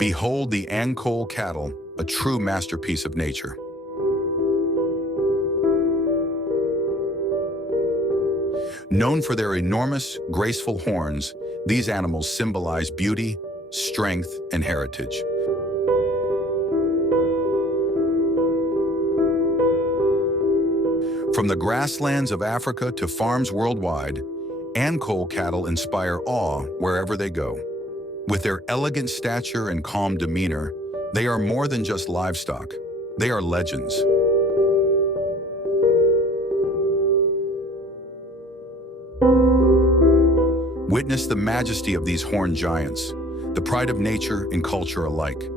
Behold the Ankole cattle, a true masterpiece of nature. Known for their enormous, graceful horns, these animals symbolize beauty, strength, and heritage. From the grasslands of Africa to farms worldwide, Ankole cattle inspire awe wherever they go. With their elegant stature and calm demeanor, they are more than just livestock. They are legends. Witness the majesty of these horned giants, the pride of nature and culture alike.